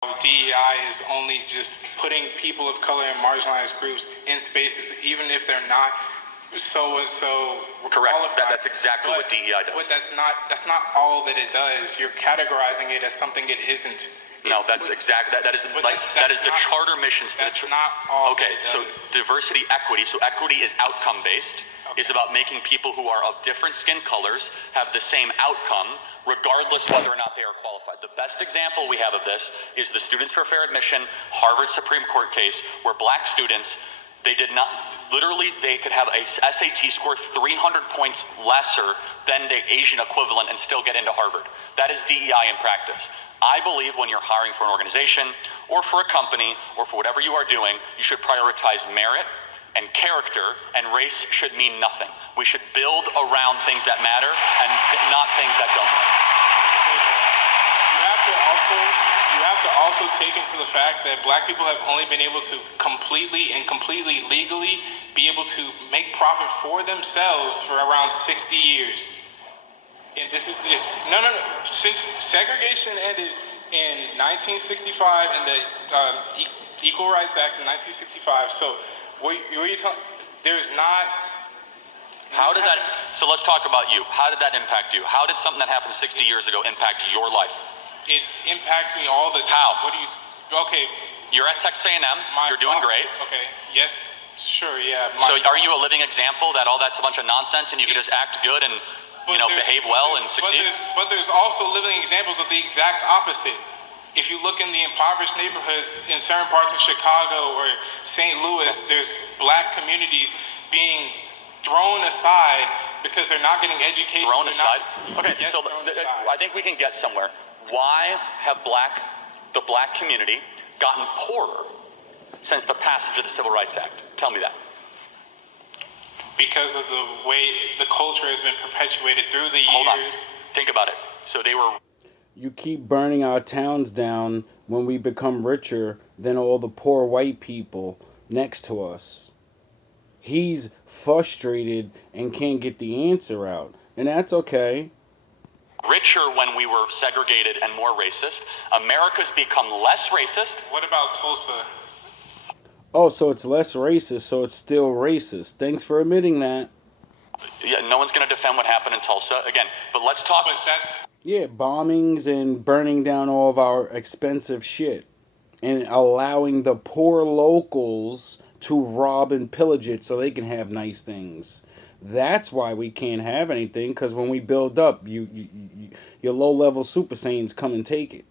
DEI is only just putting people of color and marginalized groups in spaces, even if they're not so correct. qualified. That's exactly what DEI does. But that's not all that it does. You're categorizing it as something it isn't. No, that's exactly that is the charter missions. That's not all. Okay, so diversity, equity. So equity is outcome based. Okay. Is about making people who are of different skin colors have the same outcome, regardless whether or not they are qualified. The best example we have of this is the Students for Fair Admission Harvard Supreme Court case, where black students, they could have a SAT score 300 points lesser than the Asian equivalent and still get into Harvard. That is DEI in practice. I believe when you're hiring for an organization or for a company or for whatever you are doing, you should prioritize merit and character, and race should mean nothing. We should build around things that matter and not things that don't matter. You have to also take into the fact that black people have only been able to completely legally be able to make profit for themselves for around 60 years. And this is no. Since segregation ended in 1965 and the Equal Rights Act in 1965, so what you talking? There's not. How did that? So let's talk about you. How did that impact you? How did something that happened 60 years ago impact your life? It impacts me all the time. How? What do you? Okay. You're at Texas A&M. You're doing great. Okay. Yes. Sure. Yeah. So are you a living example that all that's a bunch of nonsense and you can just act good and behave well and succeed? But there's also living examples of the exact opposite. If you look in the impoverished neighborhoods in certain parts of Chicago or St. Louis, there's black communities being thrown aside because they're not getting education. Thrown aside? Okay, yes, so I think we can get somewhere. Why have the black community gotten poorer since the passage of the Civil Rights Act? Tell me that. Because of the way the culture has been perpetuated through the years. Hold on. Think about it. So they were... You keep burning our towns down when we become richer than all the poor white people next to us. He's frustrated and can't get the answer out. And that's okay. Richer when we were segregated and more racist. America's become less racist. What about Tulsa? Oh, so it's less racist, so it's still racist. Thanks for admitting that. Yeah, no one's going to defend what happened in Tulsa again. But let's talk. But that's... Yeah, bombings and burning down all of our expensive shit. And allowing the poor locals to rob and pillage it so they can have nice things. That's why we can't have anything, because when we build up, your low-level Super Saiyans come and take it.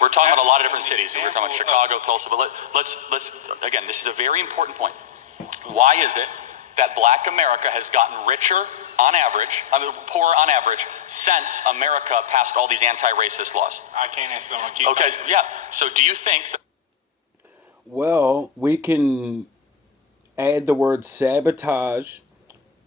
We're talking about a lot of different cities. We're talking about Chicago, Tulsa, but let's again, this is a very important point. Why is it that black America has gotten richer on average, poorer on average, since America passed all these anti-racist laws? I can't answer that one. Okay, yeah. So do you think that... Well, we can add the word sabotage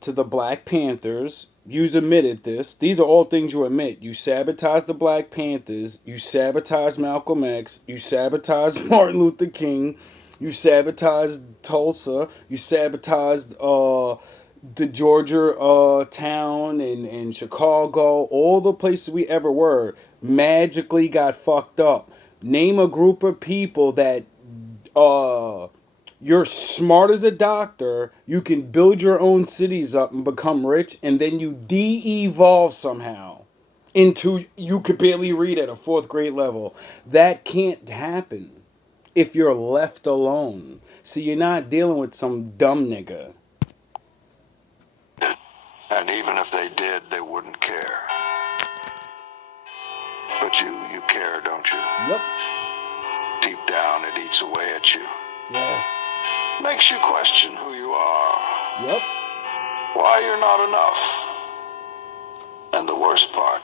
to the Black Panthers. You admitted this. These are all things you admit. You sabotaged the Black Panthers. You sabotaged Malcolm X. You sabotaged Martin Luther King. You sabotaged Tulsa. You sabotaged the Georgia town and Chicago. All the places we ever were magically got fucked up. Name a group of people that you're smart as a doctor, you can build your own cities up and become rich, and then you de-evolve somehow into you could barely read at a 4th grade level. That can't happen if you're left alone. See, you're not dealing with some dumb nigga. And even if they did, they wouldn't care. But you care, don't you? Yep. Deep down, it eats away at you. Yes. Makes you question who you are. Yep. Why you're not enough. And the worst part,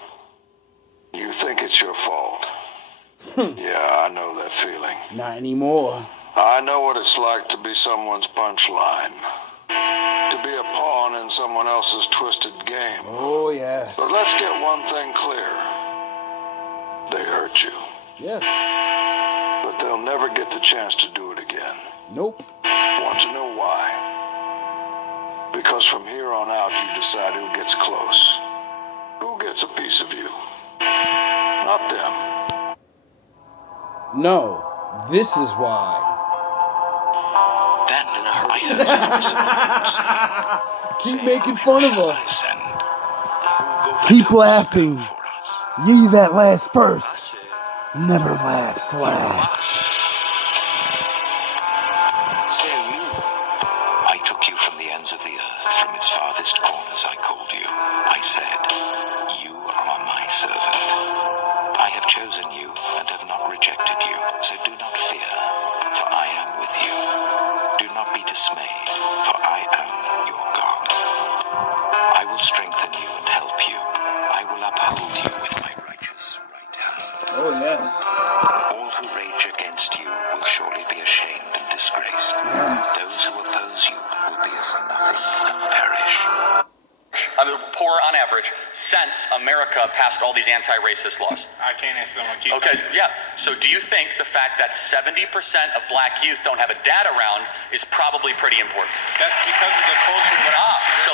you think it's your fault. Yeah, I know that feeling. Not anymore. I know what it's like to be someone's punchline. To be a pawn in someone else's twisted game. Oh, yes. But let's get one thing clear. They hurt you. Yes. But they'll never get the chance to do it again. Nope. Want to know why? Because from here on out, you decide who gets close. Who gets a piece of you. Not them. No, this is why. Then I heard a voice of the Lord saying, Keep making fun of "Shall I us. send? Who will Keep go laughing. for us?" Ye that laughs I first, said, never laughs last. Say you. I took you from the ends of the earth, from its farthest corners I called you. I said, you are my servant. I have chosen you and have not rejected you, so do not fear, for I am with you. Do not be dismayed, for I am your God. I will strengthen you and help you. I will uphold you with my righteous right hand. Oh, yes. All who rage against you will surely be ashamed and disgraced. Yes. Those who oppose you will be as nothing and perish. Poor on average, since America passed all these anti-racist laws. I can't answer someone. Keep Okay, talking. yeah. So do you think the fact that 70% of black youth don't have a dad around is probably pretty important? That's because of the culture. So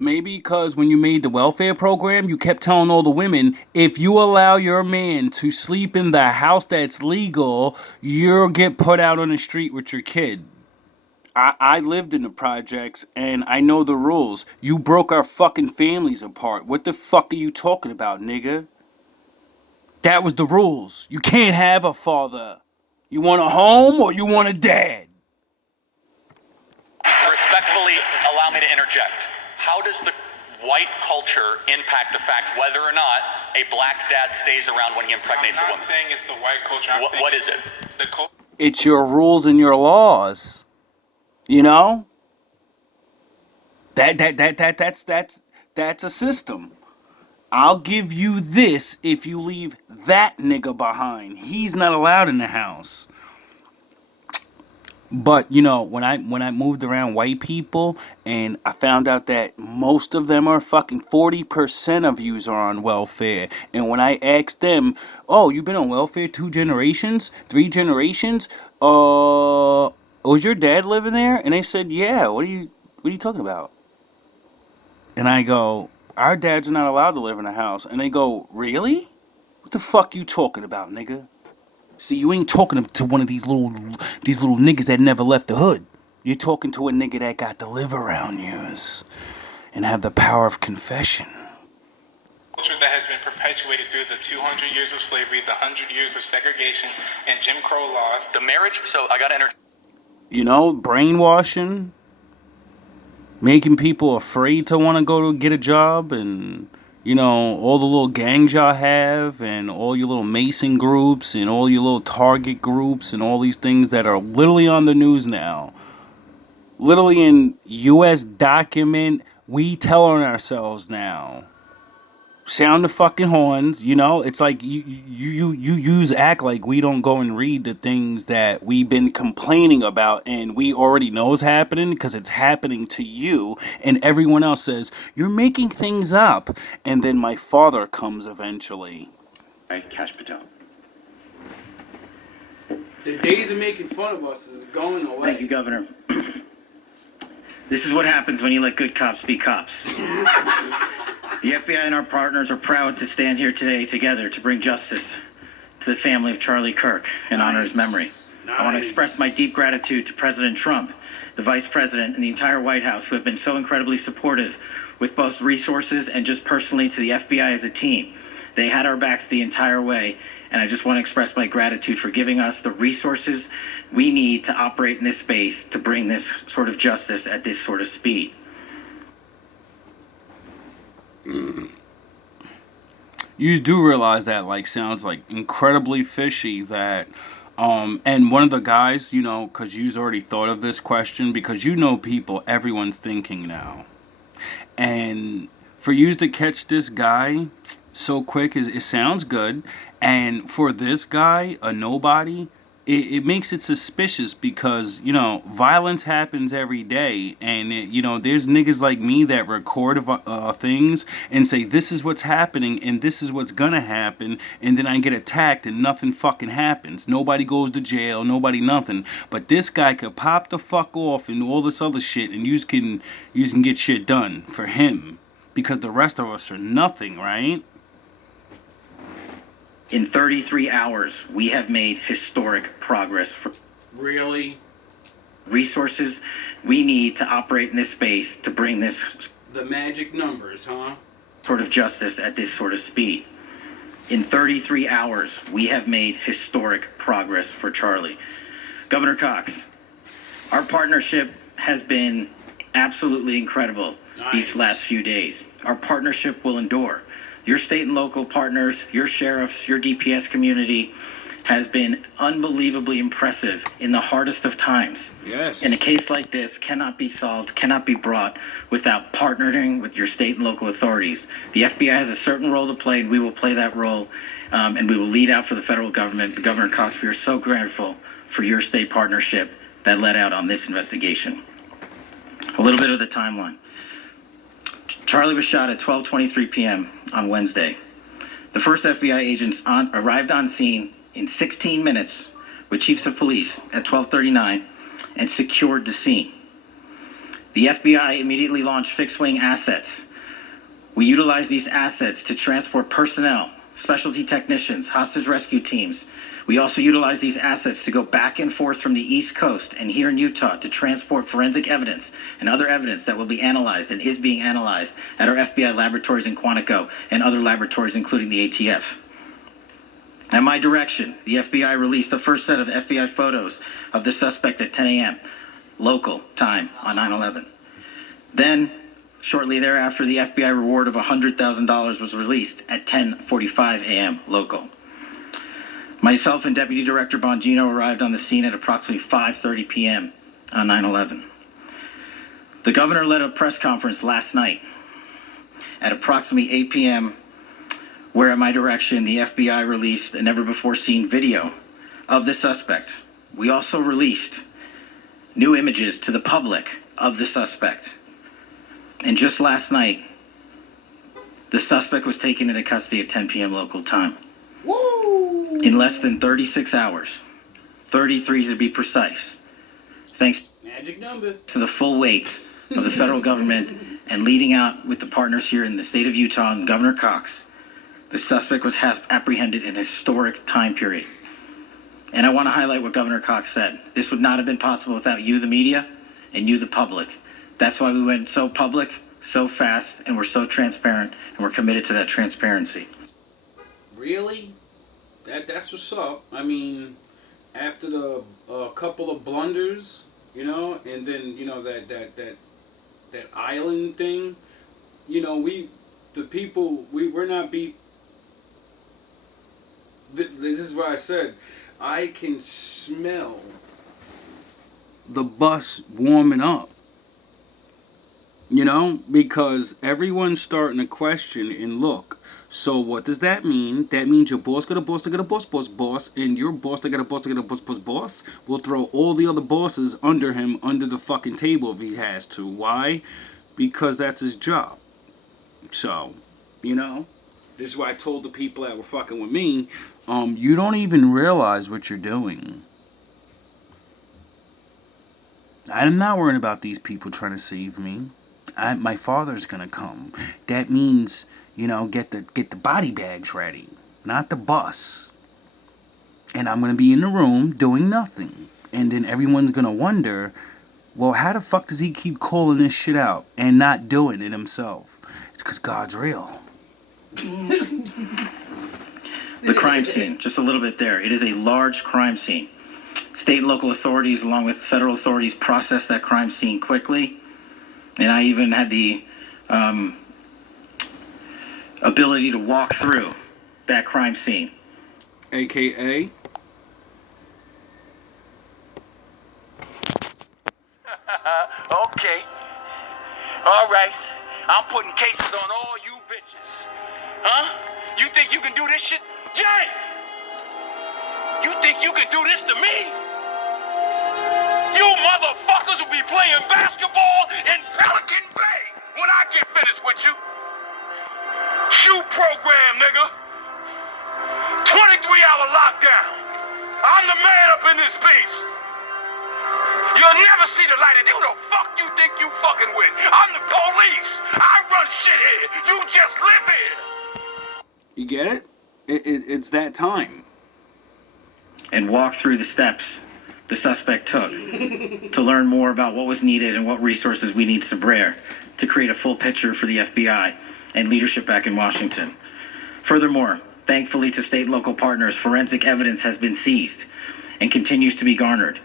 Maybe because when you made the welfare program, you kept telling all the women, if you allow your man to sleep in the house that's legal, you'll get put out on the street with your kid. I lived in the projects and I know the rules. You broke our fucking families apart. What the fuck are you talking about, nigga? That was the rules. You can't have a father. You want a home or you want a dad? respectfully, allow me to interject. How does the white culture impact the fact whether or not a black dad stays around when he impregnates a I'm not woman? saying it's the white culture. I'm saying What is it? the culture. It's your rules and your laws. You know? That's a system. I'll give you this if you leave that nigga behind. He's not allowed in the house. But you know, when I moved around white people and I found out that most of them are fucking 40% of yous are on welfare. And when I asked them, "Oh, you've been on welfare 2 generations, 3 generations? Was your dad living there?" And they said, "Yeah. What are you talking about?" And I go, "Our dads are not allowed to live in a house." And they go, "Really? What the fuck you talking about, nigga?" See, you ain't talking to one of these little niggas that never left the hood. You're talking to a nigga that got to live around yous and have the power of confession. Culture that has been perpetuated through the 200 years of slavery, the 100 years of segregation, and Jim Crow laws. The marriage, so I gotta enter. You know, brainwashing, making people afraid to want to go to get a job, and you know, all the little gangs y'all have, and all your little Mason groups, and all your little Target groups, and all these things that are literally on the news now. Literally in U.S. document, we tell on ourselves now. Sound the fucking horns, you know. It's like you act like we don't go and read the things that we've been complaining about, and we already know is happening because it's happening to you, and everyone else says you're making things up, and then my father comes eventually. Right, Cash Patel. The days of making fun of us is going away. Thank you, Governor. This is what happens when you let good cops be cops. The FBI and our partners are proud to stand here today together to bring justice to the family of Charlie Kirk and honor his memory. I want to express my deep gratitude to President Trump, the Vice President, and the entire White House who have been so incredibly supportive with both resources and just personally to the FBI as a team. They had our backs the entire way, and I just want to express my gratitude for giving us the resources we need to operate in this space to bring this sort of justice at this sort of speed. You do realize that like sounds like incredibly fishy that and one of the guys, you know, because you've already thought of this question because you know people, everyone's thinking now. And for you to catch this guy so quick, it sounds good. And for this guy, a nobody, it makes it suspicious because, you know, violence happens every day. And, you know, there's niggas like me that record things and say, this is what's happening and this is what's gonna happen. And then I get attacked and nothing fucking happens. Nobody goes to jail, nobody nothing. But this guy could pop the fuck off and all this other shit and you can get shit done for him. Because the rest of us are nothing, right? In 33 hours, we have made historic progress for Really? resources we need to operate in this space to bring this The magic numbers, huh? sort of justice at this sort of speed. In 33 hours, we have made historic progress for Charlie. Governor Cox, our partnership has been absolutely incredible these last few days. Our partnership will endure. Your state and local partners, your sheriffs, your DPS community has been unbelievably impressive in the hardest of times. Yes. And a case like this cannot be solved, cannot be brought without partnering with your state and local authorities. The FBI has a certain role to play, and we will play that role, and we will lead out for the federal government. Governor Cox, we are so grateful for your state partnership that led out on this investigation. A little bit of the timeline. Charlie was shot at 12:23 p.m. on Wednesday. The first FBI agents arrived on scene in 16 minutes with chiefs of police at 12:39 and secured the scene. The FBI immediately launched fixed-wing assets. We utilized these assets to transport personnel, specialty technicians, hostage rescue teams. We also utilized these assets to go back and forth from the East Coast and here in Utah to transport forensic evidence and other evidence that will be analyzed and is being analyzed at our FBI laboratories in Quantico and other laboratories, including the ATF. At my direction, the FBI released the first set of FBI photos of the suspect at 10 a.m. local time on 9/11. Then, shortly thereafter, the FBI reward of $100,000 was released at 10:45 a.m. local. Myself and Deputy Director Bongino arrived on the scene at approximately 5:30 p.m. on 9/11. The governor led a press conference last night at approximately 8 p.m., where at my direction, the FBI released a never-before-seen video of the suspect. We also released new images to the public of the suspect. And just last night, the suspect was taken into custody at 10 p.m. local time. Woo! In less than 36 hours, 33 to be precise, thanks Magic number. to the full weight of the federal government and leading out with the partners here in the state of Utah and Governor Cox, the suspect was apprehended in a historic time period. And I want to highlight what Governor Cox said. This would not have been possible without you, the media, and you, the public. That's why we went so public, so fast, and we're so transparent, and we're committed to that transparency. Really? That's what's up. I mean, after the couple of blunders, you know, and then that island thing, you know, we're not beat. This is what I said. I can smell the bus warming up. You know, because everyone's starting to question and look. So what does that mean? That means your boss got a boss that got a boss, and your boss that got a boss that got a boss will throw all the other bosses under him under the fucking table if he has to. Why? Because that's his job. So, you know, this is why I told the people that were fucking with me, you don't even realize what you're doing. I'm not worrying about these people trying to save me. My father's gonna come. That means, you know, get the body bags ready, not the bus. And I'm gonna be in the room doing nothing. And then everyone's gonna wonder, well, how the fuck does he keep calling this shit out and not doing it himself? It's because God's real. The crime scene, just a little bit there. It is a large crime scene. State and local authorities, along with federal authorities, processed that crime scene quickly. And I even had the ability to walk through that crime scene. AKA? Okay. All right. I'm putting cases on all you bitches. Huh? You think you can do this shit? Jay! You think you can do this to me? You motherfuckers will be playing basketball in Pelican Bay when I get finished with you. Shoot program, nigga. 23-hour lockdown. I'm the man up in this piece. You'll never see the light of day. Who the fuck you think you fucking with? I'm the police. I run shit here. You just live here. You get it? it's that time. And walk through the steps the suspect took to learn more about what was needed and what resources we needed to bear to create a full picture for the FBI and leadership back in Washington. Furthermore, thankfully to state and local partners, forensic evidence has been seized and continues to be garnered.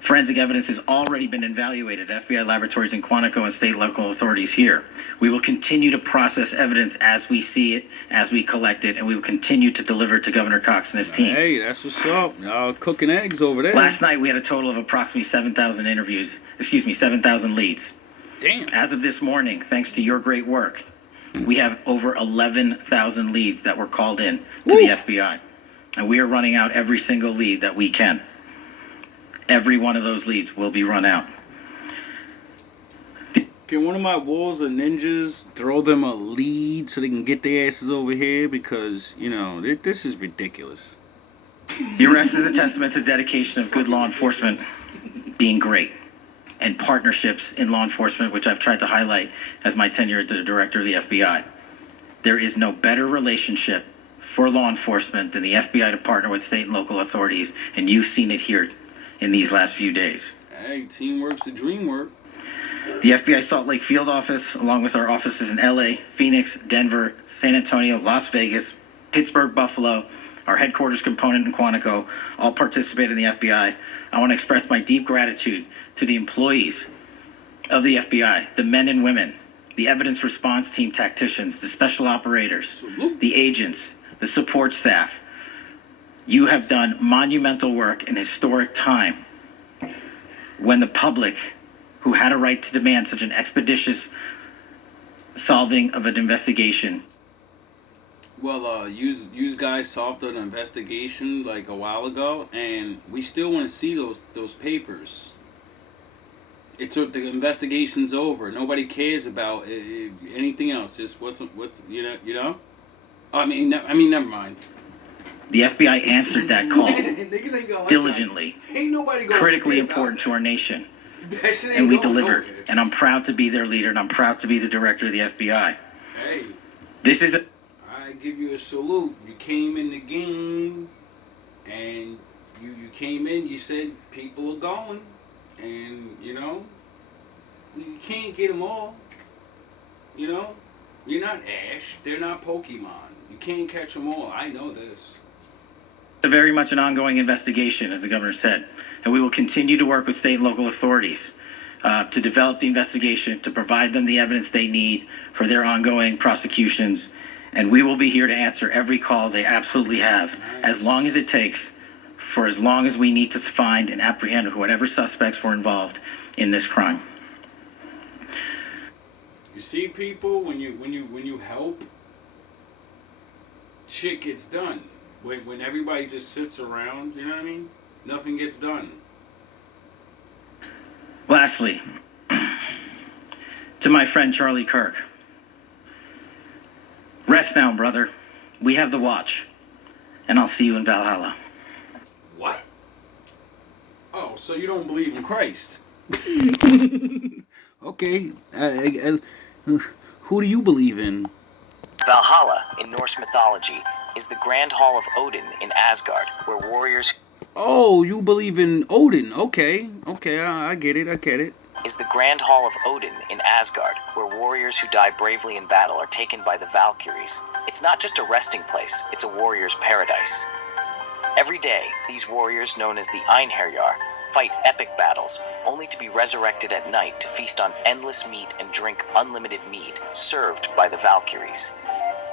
Forensic evidence has already been evaluated at FBI laboratories in Quantico and state and local authorities here. We will continue to process evidence as we see it, as we collect it, and we will continue to deliver it to Governor Cox and his team. Hey, that's what's up. Y'all cooking eggs over there. Last night we had a total of approximately 7,000 leads. Damn. As of this morning, thanks to your great work, we have over 11,000 leads that were called in to the FBI. And we are running out every single lead that we can. Every one of those leads will be run out. Can one of my wolves of ninjas throw them a lead so they can get their asses over here? Because, you know, this is ridiculous. The arrest is a testament to the dedication of good law enforcement being great, and partnerships in law enforcement, which I've tried to highlight as my tenure as the director of the FBI. There is no better relationship for law enforcement than the FBI to partner with state and local authorities, and you've seen it here in these last few days. Hey, teamwork's the dream work. The FBI Salt Lake Field Office, along with our offices in LA, Phoenix, Denver, San Antonio, Las Vegas, Pittsburgh, Buffalo, our headquarters component in Quantico, all participate in the FBI. I want to express my deep gratitude to the employees of the FBI, the men and women, the evidence response team tacticians, the special operators, the agents, the support staff. You have done monumental work in historic time when the public, who had a right to demand such an expeditious solving of an investigation. Well, you guys solved an investigation like a while ago, and we still want to see those papers. The investigation's over. Nobody cares about anything else. Just what's you know. I mean, never mind. The FBI answered that call diligently, critically important to our nation, and we delivered. And I'm proud to be their leader, and I'm proud to be the director of the FBI. Hey, I give you a salute. You came in the game, and you came in. You said people are going, and you know you can't get them all. You know, you're not Ash. They're not Pokemon. You can't catch them all. I know this. It's very much an ongoing investigation, as the governor said, and we will continue to work with state and local authorities to develop the investigation, to provide them the evidence they need for their ongoing prosecutions, and we will be here to answer every call they absolutely have, as long as it takes, for as long as we need to find and apprehend whatever suspects were involved in this crime. You see, people, when you help, shit gets done. When everybody just sits around, you know what I mean? Nothing gets done. Lastly, to my friend Charlie Kirk, rest now, brother. We have the watch, and I'll see you in Valhalla. What? Oh, so you don't believe in Christ? Okay. Who do you believe in? Valhalla, in Norse mythology, is the Grand Hall of Odin in Asgard, where warriors... Oh, you believe in Odin. Okay, I get it. Is the Grand Hall of Odin in Asgard, where warriors who die bravely in battle are taken by the Valkyries. It's not just a resting place, it's a warrior's paradise. Every day, these warriors, known as the Einherjar, fight epic battles, only to be resurrected at night to feast on endless meat and drink unlimited mead, served by the Valkyries.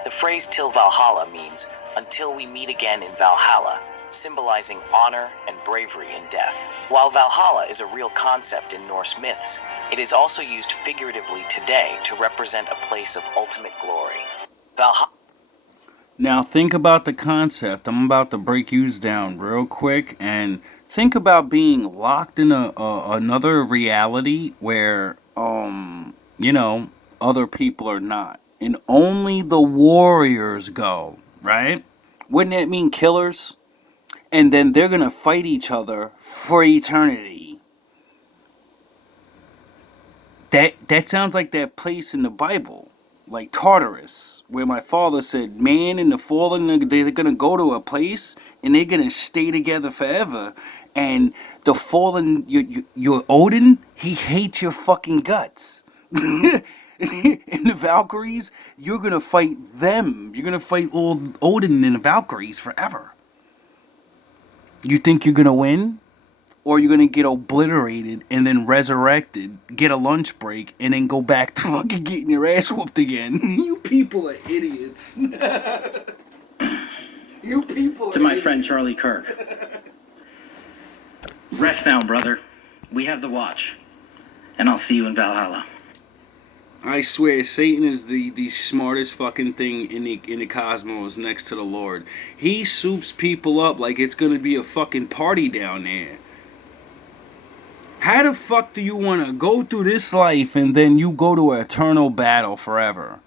The phrase "till Valhalla" means "until we meet again in Valhalla," symbolizing honor and bravery in death. While Valhalla is a real concept in Norse myths, it is also used figuratively today to represent a place of ultimate glory. Valhalla. Now think about the concept. I'm about to break you down real quick, and think about being locked in another reality where other people are not, and only the warriors go, right? Wouldn't that mean killers? And then they're gonna fight each other for eternity. That sounds like that place in the Bible like Tartarus, where my father said, man and the fallen, they're gonna go to a place and they're gonna stay together forever. And the fallen, your Odin, he hates your fucking guts. And the Valkyries, you're gonna fight them. You're gonna fight all Odin and the Valkyries forever. You think you're gonna win? Or you're gonna get obliterated and then resurrected, get a lunch break, and then go back to fucking getting your ass whooped again. You people are idiots. You people are To my idiots. friend Charlie Kirk. Rest now, brother. We have the watch. And I'll see you in Valhalla. I swear, Satan is the smartest fucking thing in the cosmos next to the Lord. He soups people up like it's gonna be a fucking party down there. How the fuck do you want to go through this life and then you go to an eternal battle forever?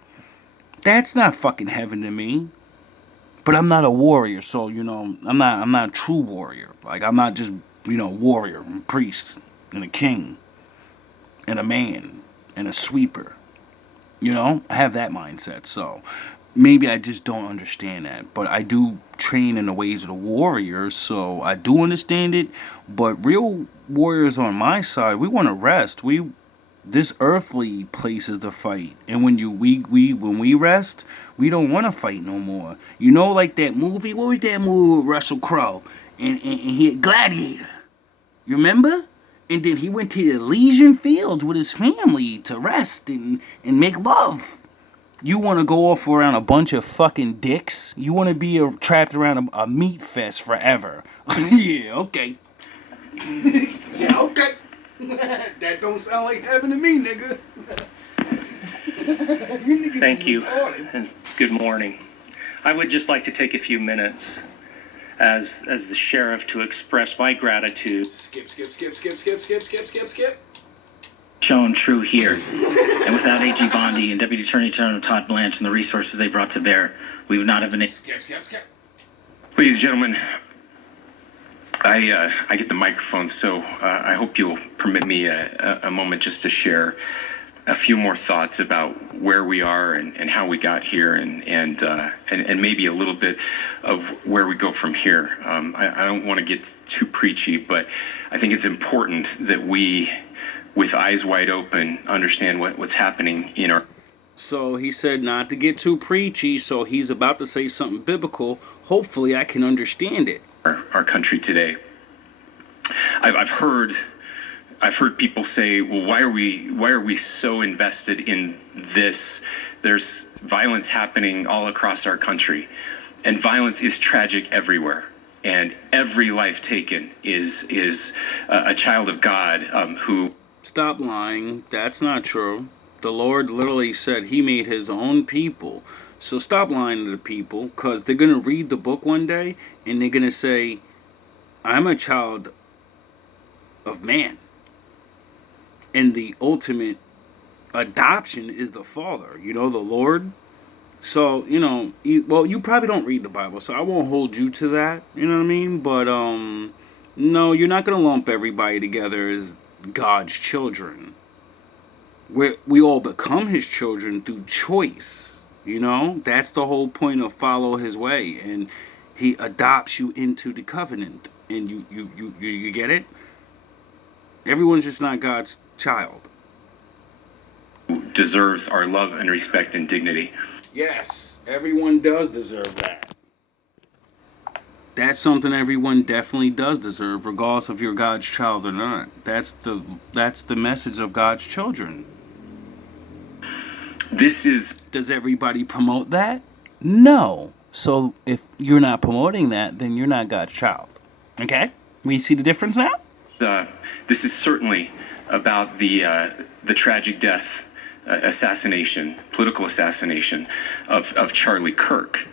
That's not fucking heaven to me. But I'm not a warrior, so I'm not a true warrior. Like I'm not just warrior and priest and a king and a man and a sweeper. I have that mindset, so maybe I just don't understand that. But I do train in the ways of the warriors, so I do understand it. But real warriors on my side, we want to rest. This earthly place is the fight, and when we rest, we don't want to fight no more. Like that movie. What was that movie with Russell Crowe and he had Gladiator? You remember? And then he went to the Elysian Fields with his family to rest and make love. You want to go off around a bunch of fucking dicks? You want to be trapped around a meat fest forever? Yeah, okay. Yeah, okay. That don't sound like heaven to me, nigga. Thank you, and good morning. I would just like to take a few minutes as the sheriff to express my gratitude. Skip. Shown true here. And without AG Bondi and Deputy Attorney General Todd Blanche and the resources they brought to bear, we would not have been able... Skip. Ladies and gentlemen, I get the microphone, so I hope you'll permit me a moment just to share a few more thoughts about where we are and how we got here and maybe a little bit of where we go from here. I don't want to get too preachy, but I think it's important that we, with eyes wide open, understand what's happening in our... So he said not to get too preachy, so he's about to say something biblical. Hopefully I can understand it. Our country today. I've heard people say, well, why are we so invested in this? There's violence happening all across our country, and violence is tragic everywhere. And every life taken is a child of God who... Stop lying. That's not true. The Lord literally said he made his own people. So stop lying to the people, because they're going to read the book one day, and they're going to say, I'm a child of man. And the ultimate adoption is the Father, the Lord. So, you probably don't read the Bible, so I won't hold you to that, you know what I mean? But, no, you're not going to lump everybody together as God's children. We all become his children through choice. That's the whole point of follow his way, and he adopts you into the covenant, and you get it? Everyone's just not God's child. Deserves our love and respect and dignity. Yes, everyone does deserve that. That's something everyone definitely does deserve, regardless if you're God's child or not. That's the message of God's children. Does everybody promote that? No. So if you're not promoting that, then you're not God's child. Okay? We see the difference now? This is certainly about the tragic death, political assassination of Charlie Kirk.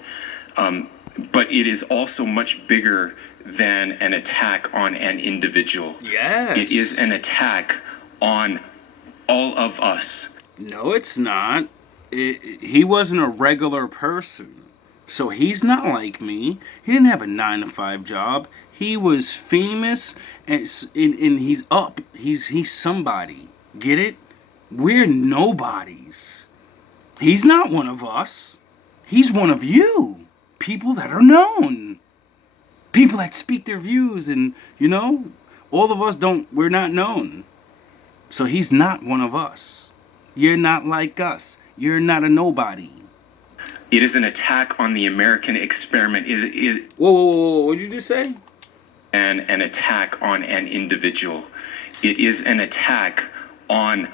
But it is also much bigger than an attack on an individual. Yes. It is an attack on all of us. No, it's not. He wasn't a regular person. So he's not like me. He didn't have a 9-to-5 job. He was famous, and he's up. He's somebody. Get it? We're nobodies. He's not one of us. He's one of you. People that are known. People that speak their views and, all of us we're not known. So he's not one of us. You're not like us. You're not a nobody. It is an attack on the American experiment. Whoa, what did you just say? And an attack on an individual. It is an attack on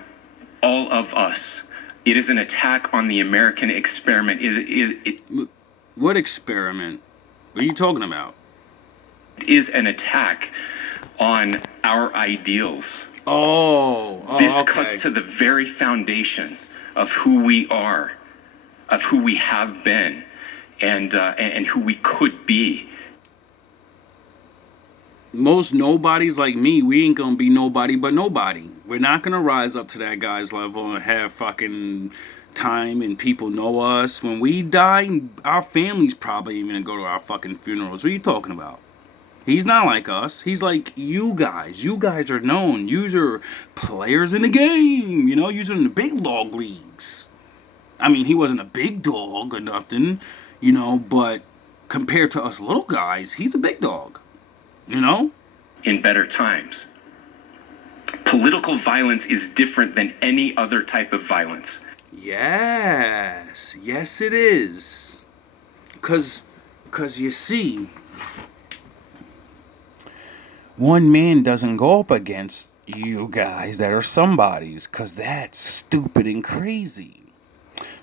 all of us. It is an attack on the American experiment. What experiment? What are you talking about? It is an attack on our ideals. This okay. Cuts to the very foundation of who we are, of who we have been, and who we could be. Most nobodies like me, we ain't gonna be nobody but nobody. We're not gonna rise up to that guy's level and have fucking time and people know us. When we die, our family's probably even gonna go to our fucking funerals. What are you talking about? He's not like us. He's like you guys. You guys are known. You are players in the game. You are in the big dog leagues. I mean, he wasn't a big dog or nothing, but compared to us little guys, he's a big dog. In better times. Political violence is different than any other type of violence. Yes it is. Cause you see, one man doesn't go up against you guys that are somebodies, cause that's stupid and crazy.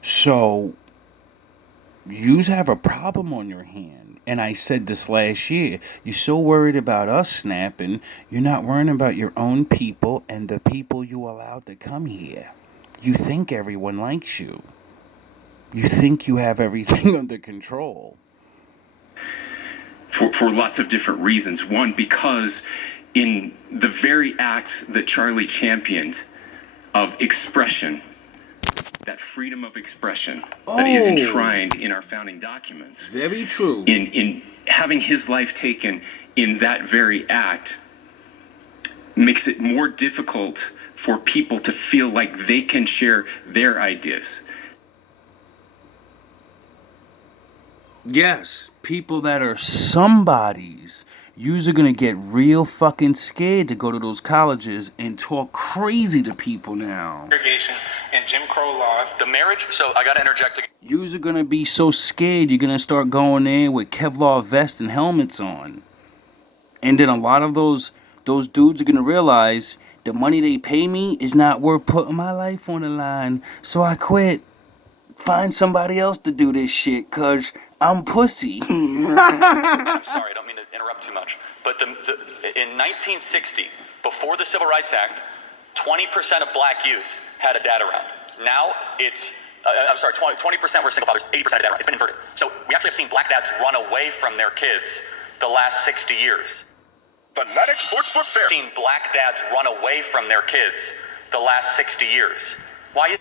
So, yous have a problem on your hand. And I said this last year, you're so worried about us snapping, you're not worrying about your own people and the people you allowed to come here. You think everyone likes you. You think you have everything under control. For lots of different reasons. One, because in the very act that Charlie championed of expression, that freedom of expression that is enshrined in our founding documents. Very true. In having his life taken in that very act makes it more difficult for people to feel like they can share their ideas. Yes, people that are somebodies. Yous are gonna get real fucking scared to go to those colleges and talk crazy to people now. Segregation and Jim Crow laws. The marriage, so I gotta interject again. Yous are gonna be so scared you're gonna start going in with Kevlar vests and helmets on. And then a lot of those dudes are gonna realize the money they pay me is not worth putting my life on the line. So I quit. Find somebody else to do this shit, cause I'm pussy. I'm sorry, I don't mean to interrupt too much. But in 1960, before the Civil Rights Act, 20% of black youth had a dad around. Now it's, 20% were single fathers, 80% had a dad around. It's been inverted. So we actually have seen black dads run away from their kids the last 60 years. Fanatic Sportsbook Fair. Seen black dads run away from their kids the last 60 years. Why?